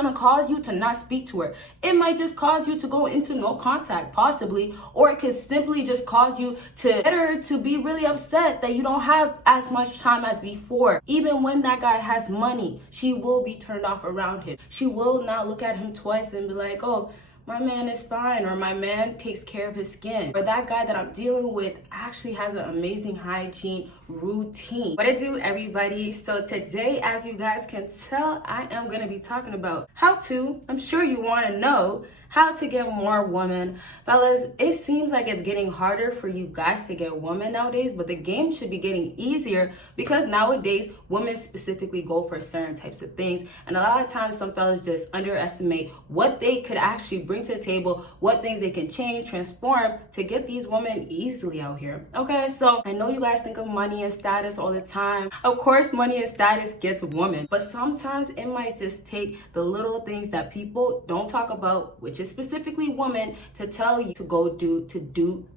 gonna cause you to not speak to her. It might just cause you to go into no contact, possibly, or it could simply just cause you to get her to be really upset that you don't have as much time as before. Even when that guy has money, she will be turned off around him. She will not look at him twice and be like, oh, my man is fine, or my man takes care of his skin, or that guy that I'm dealing with actually has an amazing hygiene routine. What it do, everybody? So today, as you guys can tell, I am going to be talking about I'm sure you want to know how to get more women. Fellas, it seems like it's getting harder for you guys to get women nowadays, but the game should be getting easier because nowadays women specifically go for certain types of things, and a lot of times some fellas just underestimate what they could actually bring to the table, what things they can change, transform to get these women easily out here. Okay, so I know you guys think of money and status all the time. Of course, money and status gets women, but sometimes it might just take the little things that people don't talk about, which is specifically women, to tell you to go do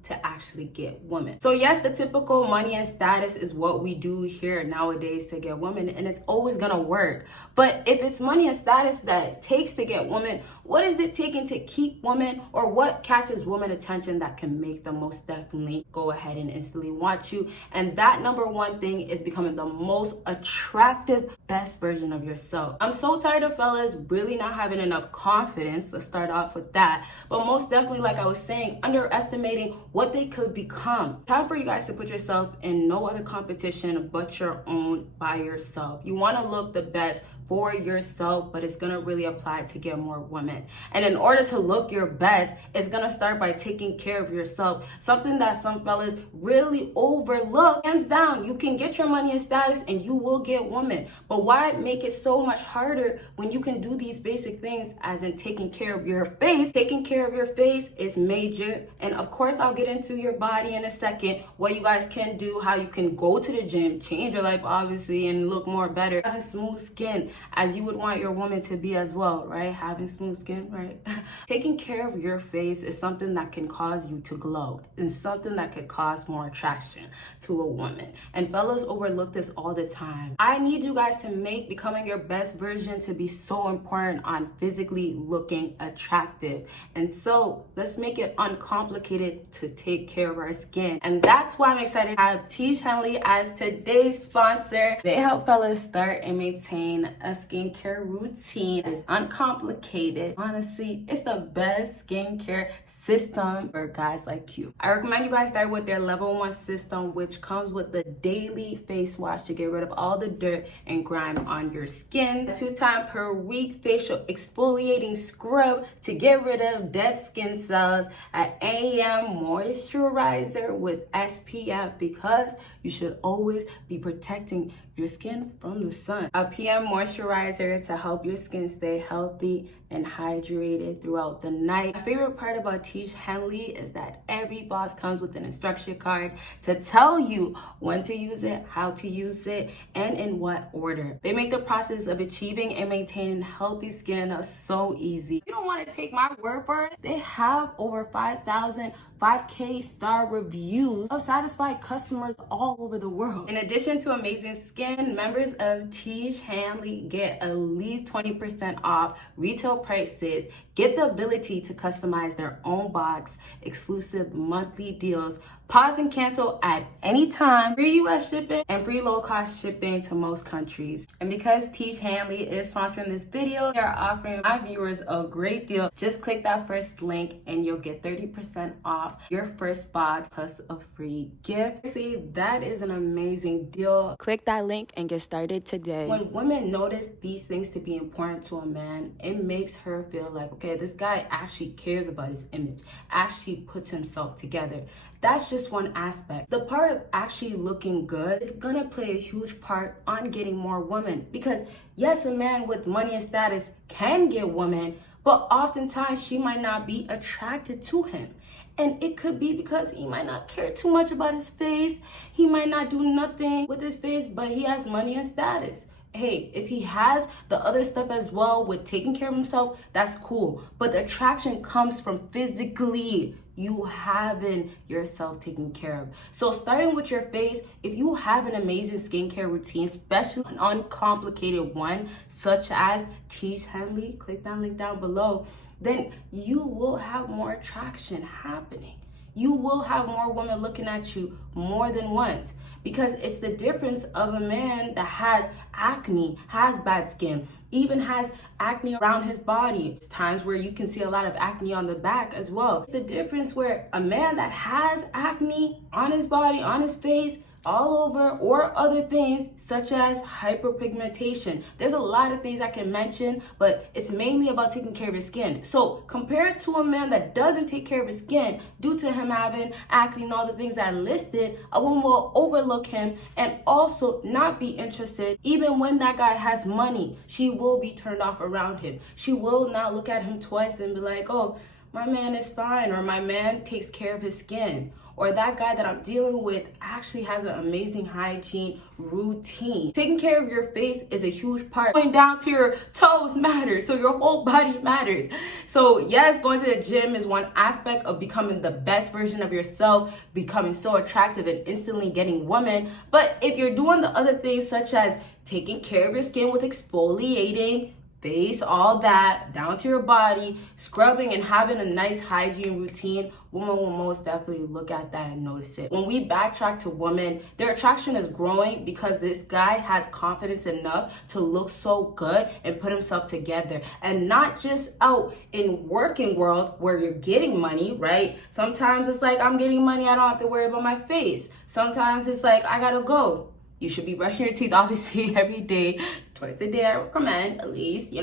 to actually get women. So yes, the typical money and status is what we do here nowadays to get women, and it's always gonna work. But if it's money and status that it takes to get women, what is it taking to keep women, or what catches women attention that can make them most definitely go ahead and instantly want you? And that number one thing is becoming the most attractive, best version of yourself. I'm so tired of fellas really not having enough confidence. Let's start off with that. But most definitely, like I was saying, underestimating what they could become. Time for you guys to put yourself in no other competition but your own by yourself. You want to look the best for yourself, but it's gonna really apply to get more women. And in order to look your best, it's gonna start by taking care of yourself. Something that some fellas really overlook. Hands down, you can get your money and status and you will get women. But why make it so much harder when you can do these basic things, as in taking care of your face? Taking care of your face is major. And of course, I'll get into your body in a second, what you guys can do, how you can go to the gym, change your life, obviously, and look more better. Having smooth skin, as you would want your woman to be as well, right? Having smooth skin, right? Taking care of your face is something that can cause you to glow, and something that could cause more attraction to a woman. And fellas overlook this all the time. I need you guys to make becoming your best version to be so important on physically looking attractive. And so let's make it uncomplicated to take care of our skin. And that's why I'm excited to have Tiege Henley as today's sponsor. They help fellas start and maintain a skincare routine that is uncomplicated. Honestly, it's the best skincare system for guys like you. I recommend you guys start with their level 1 system, which comes with the daily face wash to get rid of all the dirt and grime on your skin, a 2-time per week facial exfoliating scrub to get rid of dead skin cells, an AM moisturizer with SPF, because you should always be protecting your skin from the sun, a PM moisturizer to help your skin stay healthy and hydrated throughout the night. My favorite part about Tiege Henley is that every box comes with an instruction card to tell you when to use it, how to use it, and in what order. They make the process of achieving and maintaining healthy skin so easy. You don't want to take my word for it. They have over 5K star reviews of satisfied customers all over the world. In addition to amazing skin, members of Tiege Henley get at least 20% off retail prices, get the ability to customize their own box, exclusive monthly deals, pause and cancel at any time, free US shipping, and free low-cost shipping to most countries. And because Tiege Henley is sponsoring this video, they are offering my viewers a great deal. Just click that first link and you'll get 30% off your first box plus a free gift. See, that is an amazing deal. Click that link and get started today. When women notice these things to be important to a man, it makes her feel like, okay, this guy actually cares about his image, actually puts himself together. That's just one aspect. The part of actually looking good is gonna play a huge part on getting more women. Because yes, a man with money and status can get women, but oftentimes she might not be attracted to him. And it could be because he might not care too much about his face. He might not do nothing with his face, but he has money and status. Hey, if he has the other stuff as well with taking care of himself, that's cool. But the attraction comes from physically you having yourself taken care of. So starting with your face, if you have an amazing skincare routine, especially an uncomplicated one, such as Teach Henley, click that link down below, then you will have more attraction happening. You will have more women looking at you more than once, because it's the difference of a man that has acne, has bad skin, even has acne around his body. It's times where you can see a lot of acne on the back as well. It's the difference where a man that has acne on his body, on his face, all over, or other things such as hyperpigmentation. There's a lot of things I can mention, but it's mainly about taking care of his skin. So compared to a man that doesn't take care of his skin due to him having acne and all the things I listed, a woman will overlook him and also not be interested. Even when that guy has money, she will be turned off around him. She will not look at him twice and be like, oh, my man is fine, or my man takes care of his skin, or that guy that I'm dealing with actually has an amazing hygiene routine. Taking care of your face is a huge part. Going down to your toes matters, so your whole body matters. So yes, going to the gym is one aspect of becoming the best version of yourself, becoming so attractive and instantly getting women. But if you're doing the other things such as taking care of your skin with exfoliating, face, all that, down to your body, scrubbing and having a nice hygiene routine, women will most definitely look at that and notice it. When we backtrack to women, their attraction is growing because this guy has confidence enough to look so good and put himself together, and not just out in working world where you're getting money, right? Sometimes it's like, I'm getting money, I don't have to worry about my face. Sometimes it's like, I gotta go. You should be brushing your teeth, obviously, every day. Twice a day, I recommend, at least,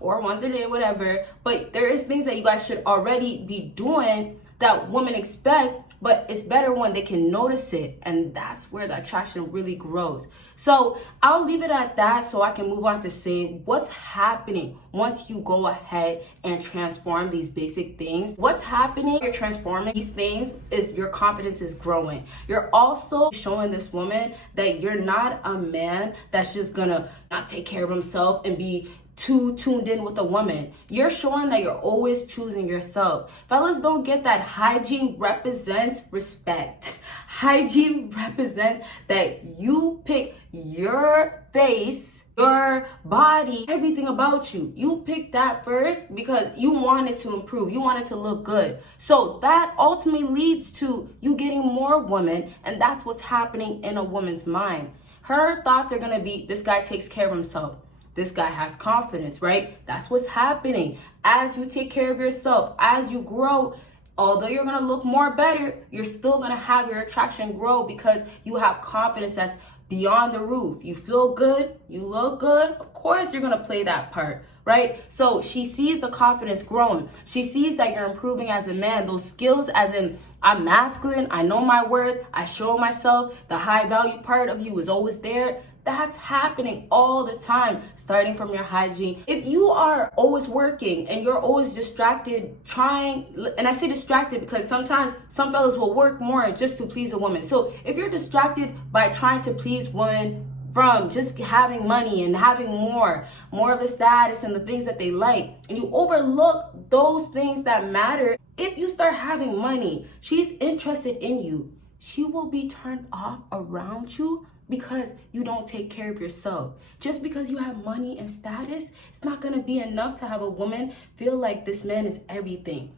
or once a day, whatever. But there is things that you guys should already be doing that women expect, but it's better when they can notice it. And that's where the attraction really grows. So I'll leave it at that so I can move on to say what's happening once you go ahead and transform these basic things. What's happening, you're transforming these things, is your confidence is growing. You're also showing this woman that you're not a man that's just gonna not take care of himself and be too tuned in with a woman. You're showing that you're always choosing yourself. Fellas, don't get that hygiene represents respect. Hygiene represents that you pick your face, your body, everything about you. You pick that first because you want it to improve. You want it to look good. So that ultimately leads to you getting more women, and that's what's happening in a woman's mind. Her thoughts are gonna be, this guy takes care of himself. This guy has confidence, right? That's what's happening. As you take care of yourself, as you grow, although you're gonna look more better, you're still gonna have your attraction grow because you have confidence that's beyond the roof. You feel good, you look good, of course you're gonna play that part, right? So she sees the confidence growing. She sees that you're improving as a man. Those skills as in, I'm masculine, I know my worth, I show myself, the high value part of you is always there. That's happening all the time, starting from your hygiene. If you are always working and you're always distracted trying, and I say distracted because sometimes some fellas will work more just to please a woman. So if you're distracted by trying to please women from just having money and having more of the status and the things that they like, and you overlook those things that matter, if you start having money, she's interested in you. She will be turned off around you because you don't take care of yourself. Just because you have money and status, it's not gonna be enough to have a woman feel like this man is everything.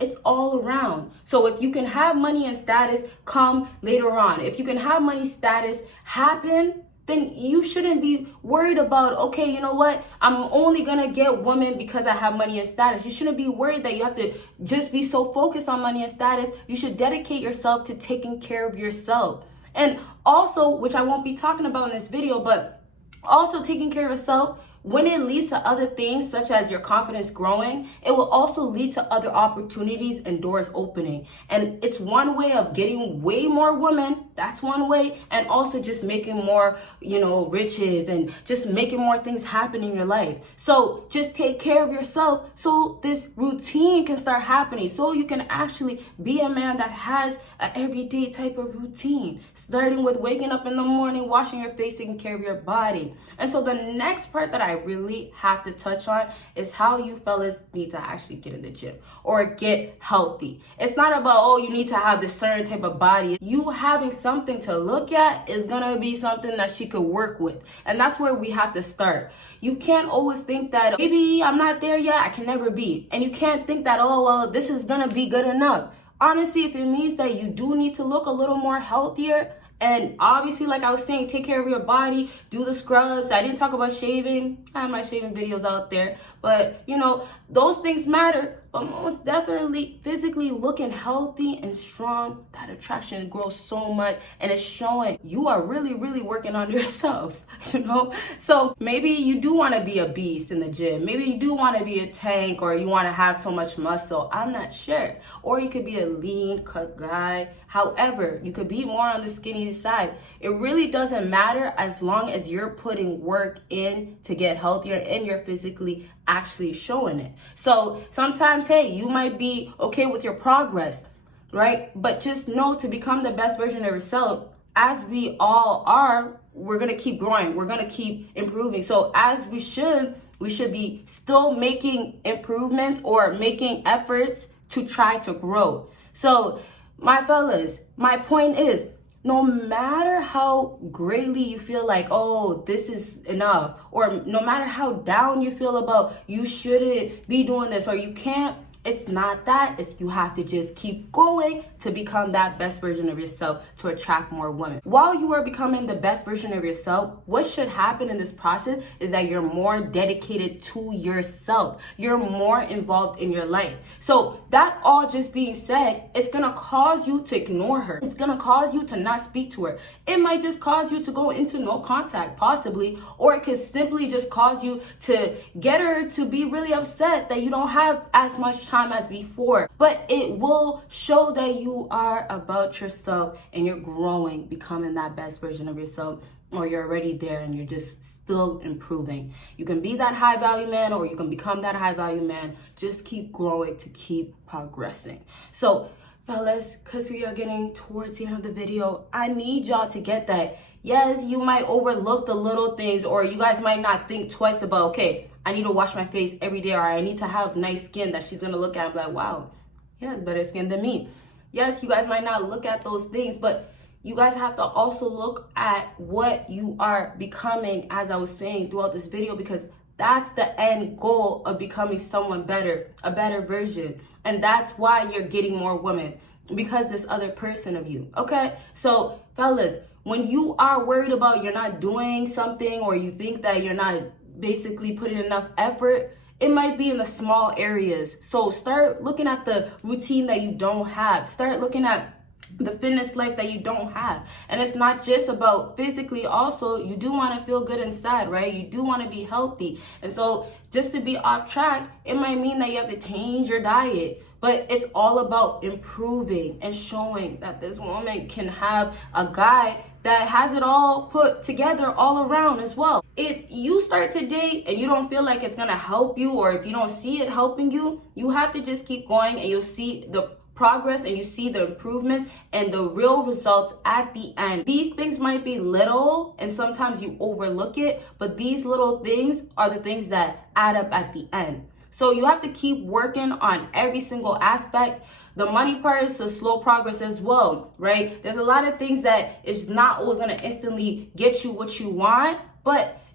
It's all around. So if you can have money and status come later on, if you can have money, status happen, then you shouldn't be worried about, okay, you know what? I'm only gonna get women because I have money and status. You shouldn't be worried that you have to just be so focused on money and status. You should dedicate yourself to taking care of yourself. And also, which I won't be talking about in this video, but also taking care of yourself, when it leads to other things such as your confidence growing, it will also lead to other opportunities and doors opening. And it's one way of getting way more women. That's one way. And also just making more, riches and just making more things happen in your life. So just take care of yourself so this routine can start happening. So you can actually be a man that has an everyday type of routine, starting with waking up in the morning, washing your face, taking care of your body. And so the next part that I I really have to touch on is how you fellas need to actually get in the gym or get healthy. It's not about, oh, you need to have this certain type of body. You having something to look at is gonna be something that she could work with. And that's where we have to start. You can't always think that, maybe I'm not there yet, I can never be. And you can't think that, oh, well, this is gonna be good enough. Honestly, if it means that you do need to look a little more healthier, and obviously, like I was saying, take care of your body, do the scrubs. I didn't talk about shaving. I have my shaving videos out there. But, you know, those things matter. But most definitely, physically looking healthy and strong, that attraction grows so much. And it's showing you are really, really working on yourself, you know? So maybe you do want to be a beast in the gym. Maybe you do want to be a tank, or you want to have so much muscle. I'm not sure. Or you could be a lean cut guy. However, you could be more on the skinny side. It really doesn't matter as long as you're putting work in to get healthier and you're physically actually showing it. So sometimes, hey, you might be okay with your progress, right? But just know, to become the best version of yourself, as we all are, we're going to keep growing. We're going to keep improving. So as we should be still making improvements or making efforts to try to grow. So my fellas, my point is, no matter how greatly you feel like, oh, this is enough, or no matter how down you feel about you shouldn't be doing this or you can't, it's not that. It's you have to just keep going to become that best version of yourself to attract more women. While you are becoming the best version of yourself, what should happen in this process is that you're more dedicated to yourself. You're more involved in your life. So that all just being said, it's going to cause you to ignore her. It's going to cause you to not speak to her. It might just cause you to go into no contact, possibly, or it could simply just cause you to get her to be really upset that you don't have as much time as before. But it will show that you are about yourself and you're growing, becoming that best version of yourself, or you're already there and you're just still improving. You can be that high value man, or you can become that high value man. Just keep growing to keep progressing. So fellas, because we are getting towards the end of the video, I need y'all to get that. Yes, you might overlook the little things, or you guys might not think twice about, okay, I need to wash my face every day, or I need to have nice skin that she's going to look at and be like, wow, he has better skin than me. Yes, you guys might not look at those things, but you guys have to also look at what you are becoming, as I was saying throughout this video, because that's the end goal of becoming someone better, a better version. And that's why you're getting more women, because this other person of you, okay? So fellas, when you are worried about you're not doing something, or you think that you're not basically putting enough effort, it might be in the small areas. So start looking at the routine that you don't have. Start looking at the fitness life that you don't have. And it's not just about physically, also you do want to feel good inside, right? You do want to be healthy. And so just to be off track, it might mean that you have to change your diet. But it's all about improving and showing that this woman can have a guy that has it all put together all around as well. If you start to date and you don't feel like it's gonna help you, or if you don't see it helping you, you have to just keep going, and you'll see the progress and you see the improvements and the real results at the end. These things might be little and sometimes you overlook it, but these little things are the things that add up at the end. So you have to keep working on every single aspect. The money part is a slow progress as well, right? There's a lot of things that is not always gonna instantly get you what you want,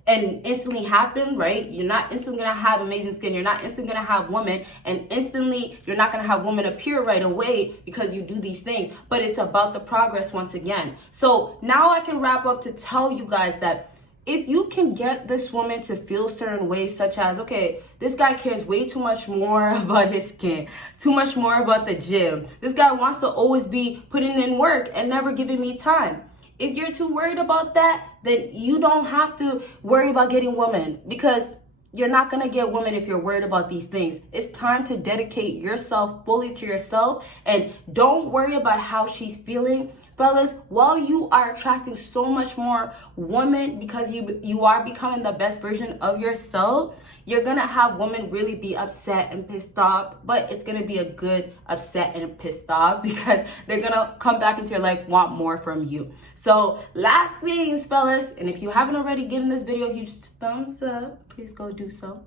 and instantly happen, right? You're not instantly gonna have amazing skin. You're not instantly gonna have women, and instantly you're not gonna have women appear right away because you do these things. But it's about the progress once again. So now I can wrap up to tell you guys that if you can get this woman to feel certain ways, such as, okay, this guy cares way too much more about his skin, too much more about the gym. This guy wants to always be putting in work and never giving me time. If you're too worried about that, then you don't have to worry about getting women, because you're not going to get women if you're worried about these things. It's time to dedicate yourself fully to yourself, and don't worry about how she's feeling. Fellas, while you are attracting so much more women because you are becoming the best version of yourself, you're gonna have women really be upset and pissed off, but it's gonna be a good upset and pissed off because they're gonna come back into your life, want more from you. So last things, fellas, and if you haven't already given this video a huge thumbs up, please go do so.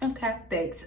Okay, thanks.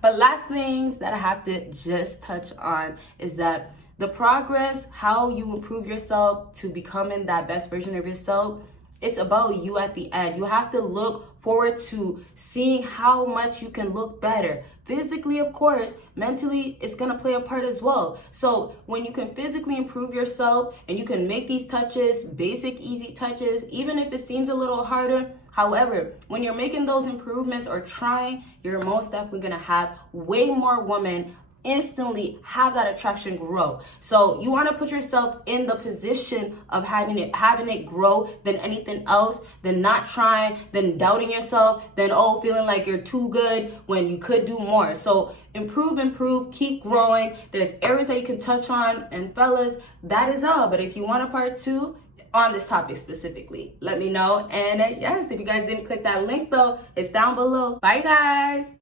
But last things that I have to just touch on is that the progress, how you improve yourself to becoming that best version of yourself, it's about you at the end. You have to look forward to seeing how much you can look better. Physically, of course, mentally, it's gonna play a part as well. So when you can physically improve yourself and you can make these touches, basic, easy touches, even if it seems a little harder. However, when you're making those improvements or trying, you're most definitely gonna have way more women instantly have that attraction grow. So you want to put yourself in the position of having it grow than anything else, than not trying, than doubting yourself, than feeling like you're too good when you could do more. So improve, keep growing. There's areas that you can touch on, and fellas, that is all. But if you want a part 2 on this topic specifically, let me know. And yes, if you guys didn't click that link though, it's down below. Bye guys.